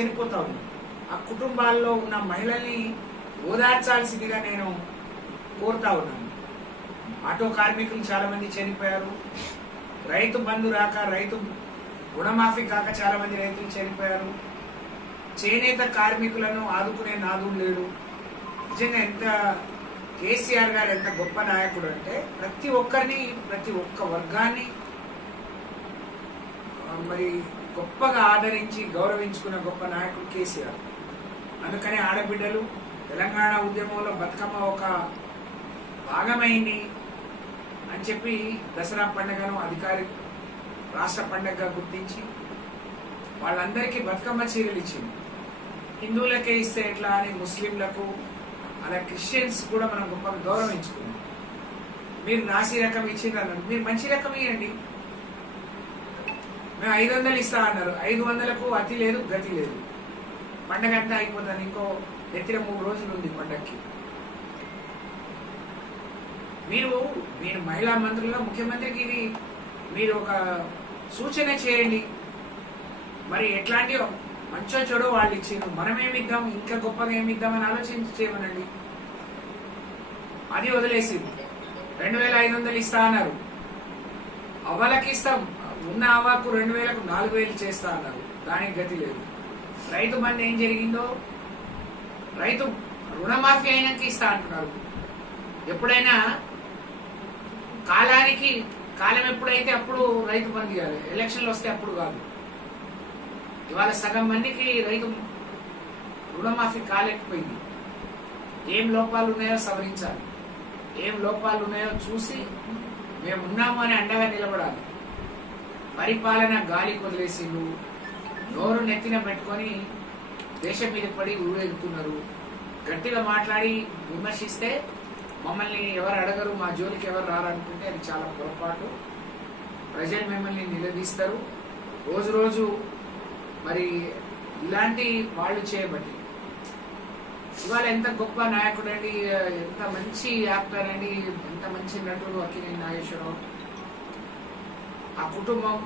చనిపోతా ఉన్నాయి. ఆ కుటుంబాల్లో ఉన్న మహిళల్ని ఓదార్చాల్సిందిగా నేను కోరుతా ఉన్నాను. ఆటో కార్మికులు చాలా మంది చనిపోయారు. రైతు బంధు రాక, రైతు రుణమాఫీ కాక చాలా మంది రైతులు చనిపోయారు. చేనేత కార్మికులను ఆదుకునే నాదుడు లేడు. నిజంగా ఎంత కేసీఆర్ గారు ఎంత గొప్ప నాయకుడు అంటే ప్రతి ఒక్కరిని, ప్రతి ఒక్క వర్గాన్ని మరి గొప్పగా ఆదరించి గౌరవించుకున్న గొప్ప నాయకుడు కేసీఆర్. అందుకనే ఆడబిడ్డలు తెలంగాణ ఉద్యమంలో బతుకమ్మ ఒక భాగమైంది అని చెప్పి దసరా పండుగను రాష్ట్ర పండుగగా గుర్తించి వాళ్ళందరికీ బతుకమ్మ చీరలు ఇచ్చింది. హిందువులకే ఇస్తే ఎట్లా అని ముస్లింలకు, అలా క్రిస్టియన్స్ కూడా మనం గొప్పగా గౌరవించుకున్నాం. మీరు నాసి రకం ఇచ్చిందన్నారు, మీరు మంచి రకం ఇవ్వండి. మేము 500 ఇస్తా అన్నారు. 500కు అతి లేదు గతి లేదు. పండగ అంతా అయిపోతుంది. ఇంకో ఎత్తిన 3 రోజులు ఉంది పండగకి. మీరు మహిళా మంత్రులుగా ముఖ్యమంత్రికి ఇది మీరు ఒక సూచన చేయండి. మరి ఎట్లాంటి మంచో చెడో వాళ్ళు ఇచ్చారు, మనమేమిద్దాం, ఇంకా గొప్పగా ఏమిద్దామని ఆలోచించి చేయమనండి. అది వదిలేసింది. 2500 ఇస్తా అన్నారు. అవ్వలకి ఇస్తాం, ఉన్న అవ్వకు 2000కు 4000 చేస్తా అన్నారు. దానికి గతి లేదు. రైతు బంధు ఏం జరిగిందో, రైతు రుణమాఫీ అయినాక ఇస్తా అంటున్నారు. ఎప్పుడైనా కాలం ఎప్పుడైతే అప్పుడు రైతు బంధు ఇవ్వాలి, ఎలక్షన్లు వస్తే అప్పుడు కాదు. ఇవాళ సగం మందికి రైతు రుణమాఫీ కాలేకపోయింది. ఏం లోపాలు ఉన్నాయో సవరించాలి. ఏం లోపాలు ఉన్నాయో చూసి మేము ఉన్నాము అని అండగా నిలబడాలి. పరిపాలన గాలి వదిలేసిండు. నోరు నెత్తిన పెట్టుకొని దేశం మీద పడి ఊరేగుతున్నారు. గట్టిగా మాట్లాడి విమర్శిస్తే మమ్మల్ని ఎవరు అడగరు, మా జోలికి ఎవరు రారనుకుంటే అది చాలా పొరపాటు. ప్రజలు మిమ్మల్ని నిలదీస్తారు. రోజు రోజు మరి ఇలాంటి వాళ్ళు చేయబట్టి ఇవాళ ఎంత గొప్ప నాయకుడు అండి, ఎంత మంచి యాక్టర్ అండి, ఎంత మంచి నటుడు అక్కినేని నాగేశ్వరరావు. ఆ కుటుంబం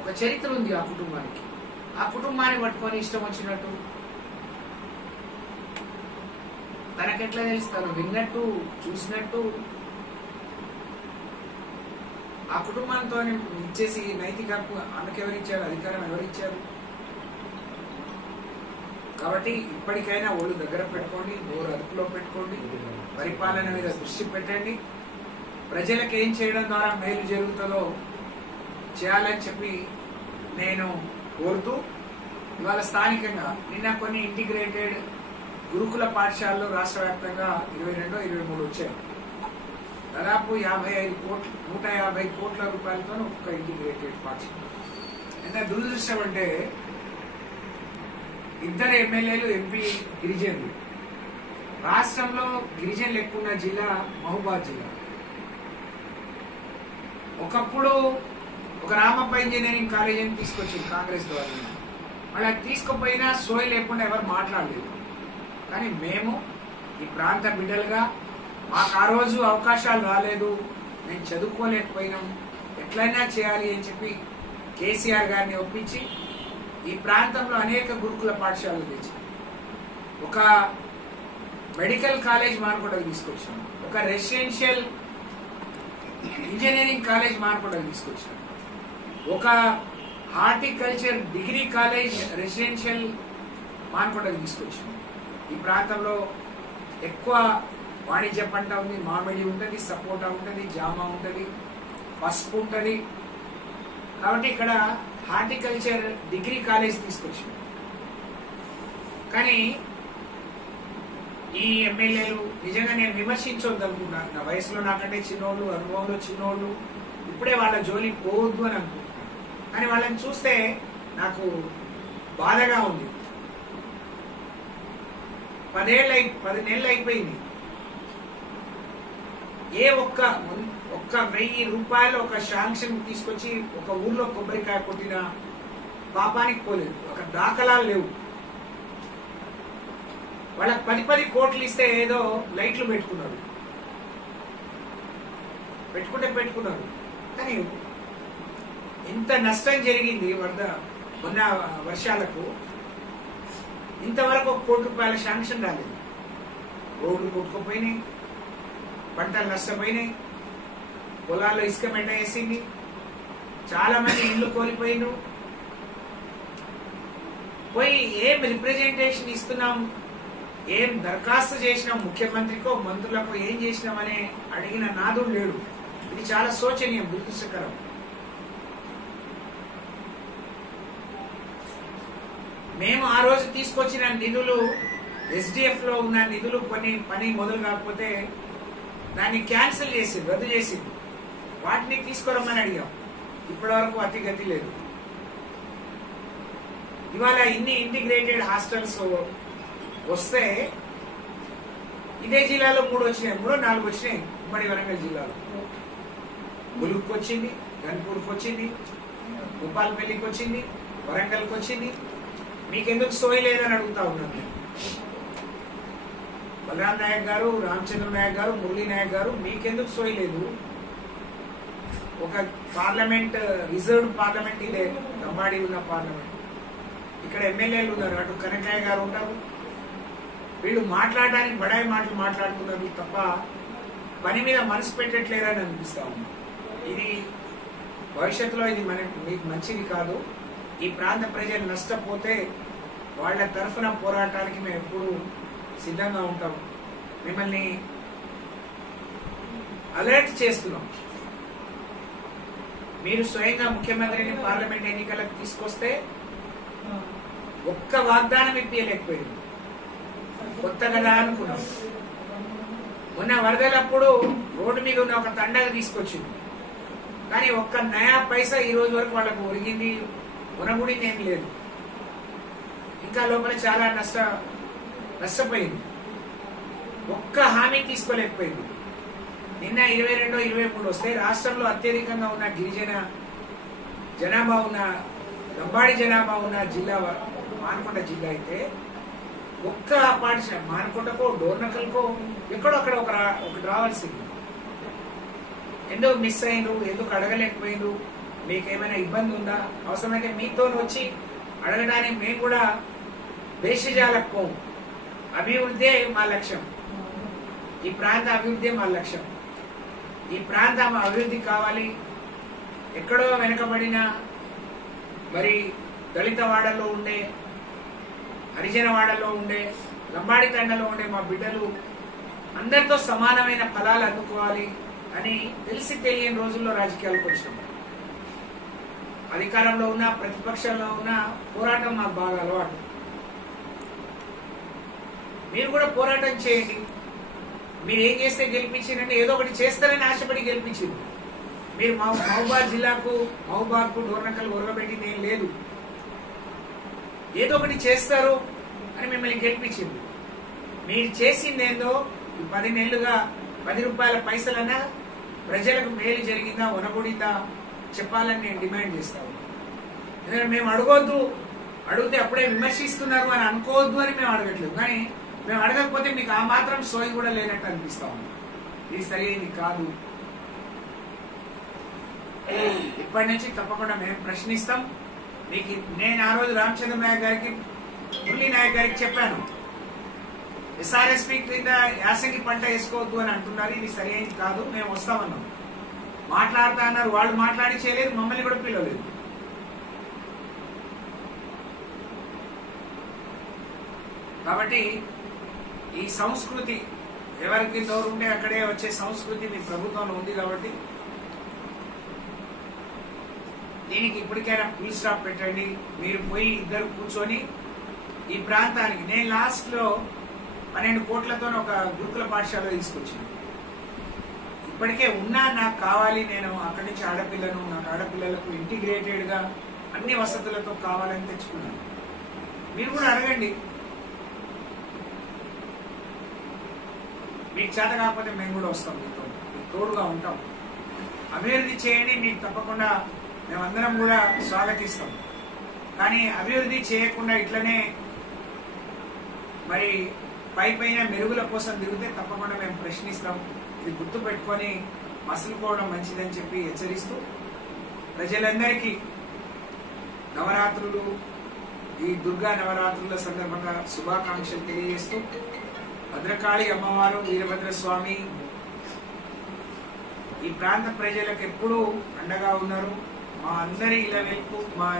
ఒక చరిత్ర ఉంది. ఆ కుటుంబానికి, ఆ కుటుంబాన్ని పట్టుకొని ఇష్టం వచ్చినట్టు తనకెట్లా తెలుస్తారు, విన్నట్టు చూసినట్టు ఆ కుటుంబంతో ఇచ్చేసి నైతిక హక్కు ఆమెకు ఎవరిచ్చారు, అధికారం ఎవరిచ్చారు? కాబట్టి ఇప్పటికైనా ఒళ్ళు దగ్గర పెట్టుకోండి, నోరు అదుపులో పెట్టుకోండి, పరిపాలన మీద దృష్టి పెట్టండి. ప్రజలకు ఏం చేయడం ద్వారా మేలు జరుగుతుందో చేయాలని చెప్పి నేను కోరుతూ, ఇవాళ స్థానికంగా నిన్న కొన్ని ఇంటిగ్రేటెడ్ గురుకుల పాఠశాలలు రాష్ట్ర వ్యాప్తంగా 22, 23 వచ్చాయి. దాదాపు 150 కోట్ల రూపాయలతో ఒక్క ఇంటిగ్రేటెడ్ పాఠశాల. ఎంత దురదృష్టం అంటే 2 ఎమ్మెల్యేలు, ఎంపీ గిరిజనులు. రాష్ట్రంలో గిరిజనులు ఎక్కువ ఉన్న జిల్లా మహబూబాద్ జిల్లా. ఒకప్పుడు ఒక రామప్ప ఇంజనీరింగ్ కాలేజీని తీసుకొచ్చింది కాంగ్రెస్ ద్వారా. మళ్ళీ తీసుకుపోయినా సోయి లేకుండా ఎవరు మాట్లాడలేదు. కానీ మేము ఈ ప్రాంత బిడ్డలుగా మాకు ఆ రోజు అవకాశాలు రాలేదు, మేము చదువుకోలేకపోయినాం, ఎట్లయినా చేయాలి అని చెప్పి కేసీఆర్ గారిని ఒప్పించి ఈ ప్రాంతంలో అనేక గురుకుల పాఠశాలలు తెచ్చి ఒక మెడికల్ కాలేజ్ మార్కొండకు తీసుకొచ్చాం, ఒక రెసిడెన్షియల్ ఇంజనీరింగ్ కాలేజ్ మార్కొండకు తీసుకొచ్చాం, ఒక హార్టికల్చర్ డిగ్రీ కాలేజ్ రెసిడెన్షియల్ మార్కొండకు తీసుకొచ్చాం. ఈ ప్రాంతంలో ఎక్కువ వాణిజ్య పంట ఉంది. మామిడి ఉంటుంది, సపోటా ఉంటుంది, జామ ఉంటుంది, పసుపు ఉంటుంది. కాబట్టి ఇక్కడ హార్టికల్చర్ డిగ్రీ కాలేజ్ తీసుకొచ్చింది. కానీ ఈ ఎమ్మెల్యేలు నిజంగా నేను విమర్శించొద్దు అనుకుంటున్నాను. నా వయసులో నాకంటే చిన్నోళ్ళు, అనుభవంలో చిన్నోళ్ళు, ఇప్పుడే వాళ్ళ జోలి పోవద్దు అని అనుకుంటున్నాను. కానీ వాళ్ళని చూస్తే నాకు బాధగా ఉంది. 10 నెలలు అయిపోయింది. ఏ ఒక్క 1000 రూపాయలు ఒక శాంక్షన్ తీసుకొచ్చి ఒక ఊర్లో కొబ్బరికాయ కొట్టిన పాపానికి పోలేదు. ఒక దాఖలాలు లేవు. వాళ్ళకి 10 కోట్లు ఇస్తే ఏదో లైట్లు పెట్టుకున్నారు, పెట్టుకున్నారు. కానీ ఇంత నష్టం జరిగింది మొన్న వర్షాలకు. ఇంతవరకు ₹1 కోటి శాంక్షన్ రాలేదు. రోడ్లు కొట్టుకుపోయినాయి, పంటలు నష్టపోయినాయి, పొలాల్లో ఇసుక మెండ వేసింది, చాలా మంది ఇల్లు కోల్పోయినారు. పోయి ఏం రిప్రజెంటేషన్ ఇస్తున్నాం, ఏం దరఖాస్తు చేసినాం ముఖ్యమంత్రికో మంత్రులకు, ఏం చేసినామని అడిగిన నాదుడు లేడు. ఇది చాలా శోచనీయం, దురదృష్టకరం. మేము ఆ రోజు తీసుకొచ్చిన నిధులు, SDF లో ఉన్న నిధులు కొన్ని పని మొదలు కాకపోతే దాన్ని క్యాన్సిల్ చేసి రద్దు చేసి వాటిని తీసుకురమ్మని అడిగాం. ఇప్పటి వరకు అతిగతి లేదు. ఇవాళ ఇన్ని ఇంటిగ్రేటెడ్ హాస్టల్స్ వస్తే ఇదే జిల్లాలో 3 వచ్చినాయి, 4 వచ్చినాయి. ఉమ్మడి వరంగల్ జిల్లాలో ములుగుకి వచ్చింది, గన్పూర్కి వచ్చింది, భూపాలపల్లికి వచ్చింది, వరంగల్కి వచ్చింది. మీకెందుకు సోయి లేదని అడుగుతా ఉన్నాను. బలరాం నాయక్ గారు, రామచంద్ర నాయక్ గారు, మురళీ నాయక్ గారు, మీకెందుకు సోయి లేదు? ఒక పార్లమెంట్, రిజర్వ్డ్ పార్లమెంట్ ఇదే, లంబాడి ఉన్న పార్లమెంట్. ఇక్కడ ఎమ్మెల్యేలు ఉన్నారు, అటు కనకయ్య గారు ఉంటారు. వీళ్ళు మాట్లాడడానికి బడాయి మాటలు మాట్లాడుతున్నారు తప్ప పని మీద మనసు పెట్టట్లేరని అనిపిస్తా ఉంది. ఇది భవిష్యత్తులో ఇది మీకు మంచిది కాదు. ఈ ప్రాంత ప్రజలు నష్టపోతే వాళ్ళ తరఫున పోరాటానికి మేము ఎప్పుడు సిద్ధంగా ఉంటాం. మిమ్మల్ని అలర్ట్ చేస్తున్నాం. మీరు స్వయంగా ముఖ్యమంత్రిని పార్లమెంట్ ఎన్నికలకు తీసుకొస్తే ఒక్క వాగ్దానం ఇప్పించలేకపోయింది. కొత్త కదా అనుకున్నాం. మొన్న వరదలప్పుడు రోడ్డు మీద ఉన్న ఒక తండగా తీసుకొచ్చింది, కానీ ఒక్క నయా పైసా ఈ రోజు వరకు వాళ్ళకు ఒరిగింది, ఉనగుడింది ఏం లేదు. ఇంకా లోపల చాలా నష్టపోయింది. ఒక్క హామీ తీసుకోలేకపోయింది. నిన్న 22, 23 వస్తే రాష్ట్రంలో అత్యధికంగా ఉన్న గిరిజన జనాభా ఉన్న, లంబాడి జనాభా ఉన్న జిల్లా మానకొండ జిల్లా అయితే ఒక్క పాఠశాల మానకొండకో డోర్నకల్కో ఎక్కడో అక్కడ ఒకటి రావాల్సింది. ఎందుకు మిస్ అయిండు, ఎందుకు అడగలేకపోయిండు, మీకేమైనా ఇబ్బంది ఉందా? అవసరమైతే మీతో వచ్చి అడగడానికి మేము కూడా దేశజాలకు పోం. అభివృద్ధే మా లక్ష్యం, ఈ ప్రాంత అభివృద్ధే మా లక్ష్యం. ఈ ప్రాంతం అభివృద్ధి కావాలి. ఎక్కడో వెనుకబడిన మరి దళిత వాడల్లో ఉండే, హరిజన వాడల్లో ఉండే, లంబాడి తండలో ఉండే మా బిడ్డలు అందరితో సమానమైన ఫలాలు అందుకోవాలి అని తెలిసి తెలియని రోజుల్లో రాజకీయాలకు వచ్చినాం. అధికారంలో ఉన్న, ప్రతిపక్షంలో ఉన్న పోరాటం మాకు బాగా అలవాటు. మీరు కూడా పోరాటం చేయండి. మీరు ఏం చేస్తే గెలిపించిందంటే ఏదో ఒకటి చేస్తారని ఆశపడి గెలిపించింది. మీరు మహబూబాద్ జిల్లాకు, మహబూబాద్కు డోర్నకల్ ఒరగబెట్టింది ఏం లేదు. ఏదో ఒకటి చేస్తారు అని మిమ్మల్ని గెలిపించింది. మీరు చేసింది ఏందో ఈ 10 నెలలుగా ₹10 పైసలన్నా ప్రజలకు మేలు జరిగిందా, ఉనగొడిందా చెప్పాలని నేను డిమాండ్ చేస్తాను. ఎందుకంటే మేము అడగొద్దు, అడిగితే అప్పుడే విమర్శిస్తున్నారు అని అనుకోవద్దు అని మేము అడగట్లేదు. కానీ మేము అడగకపోతే మీకు ఆ మాత్రం సోయి కూడా లేనట్టు అనిపిస్తా ఉంది. ఇది సరైనది కాదు. ఇప్పటి నుంచి తప్పకుండా మేము ప్రశ్నిస్తాం. మీకు నేను ఆ రోజు రామచంద్ర నాయక్ గారికి, మురళీ నాయక్ గారికి చెప్పాను, SRSP క్రింద యాసంగి పంట వేసుకోవద్దు అని అంటున్నారు. ఇది సరైనది కాదు, మేము వస్తామన్నాం. మాట్లాడుతా అన్నారు, వాళ్ళు మాట్లాడి చేయలేదు, మమ్మల్ని కూడా పిలవలేదు. కాబట్టి ఈ సంస్కృతి ఎవరికి నోరు ఉంటే అక్కడే వచ్చే సంస్కృతి మీ ప్రభుత్వంలో ఉంది. కాబట్టి దీనికి ఇప్పటికైనా ఫుల్ స్టాప్ పెట్టండి. మీరు పోయి ఇద్దరు కూర్చొని ఈ ప్రాంతానికి, నేను లాస్ట్ లో 12 కోట్లతో ఒక గురుకుల పాఠశాల తీసుకొచ్చాను. ఇప్పటికే ఉన్నా, నాకు కావాలి, నేను అక్కడి నుంచి ఆడపిల్లను, నాకు ఆడపిల్లలకు ఇంటిగ్రేటెడ్ గా అన్ని వసతులతో కావాలని తెచ్చుకున్నాను. మీరు కూడా అడగండి. మీకు చేత కాకపోతే మేము కూడా వస్తాం, మీకు తోడుగా ఉంటాం. అభివృద్ధి చేయండి, మీకు తప్పకుండా మేమందరం కూడా స్వాగతిస్తాం. కానీ అభివృద్ధి చేయకుండా ఇట్లనే మరి పైన మెరుగుల కోసం తిరిగితే తప్పకుండా మేము ప్రశ్నిస్తాం. ఇది గుర్తు పెట్టుకొని మసులుకోవడం మంచిదని చెప్పి హెచ్చరిస్తూ, ప్రజలందరికీ నవరాత్రులు, ఈ దుర్గా నవరాత్రుల సందర్భంగా శుభాకాంక్షలు తెలియజేస్తూ భద్రకాళి అమ్మవారు, వీరభద్ర స్వామి ఈ ప్రాంత ప్రజలకు ఎప్పుడూ అండగా ఉన్నారు. మా అందరి ఇళ్ళ వైపు, మా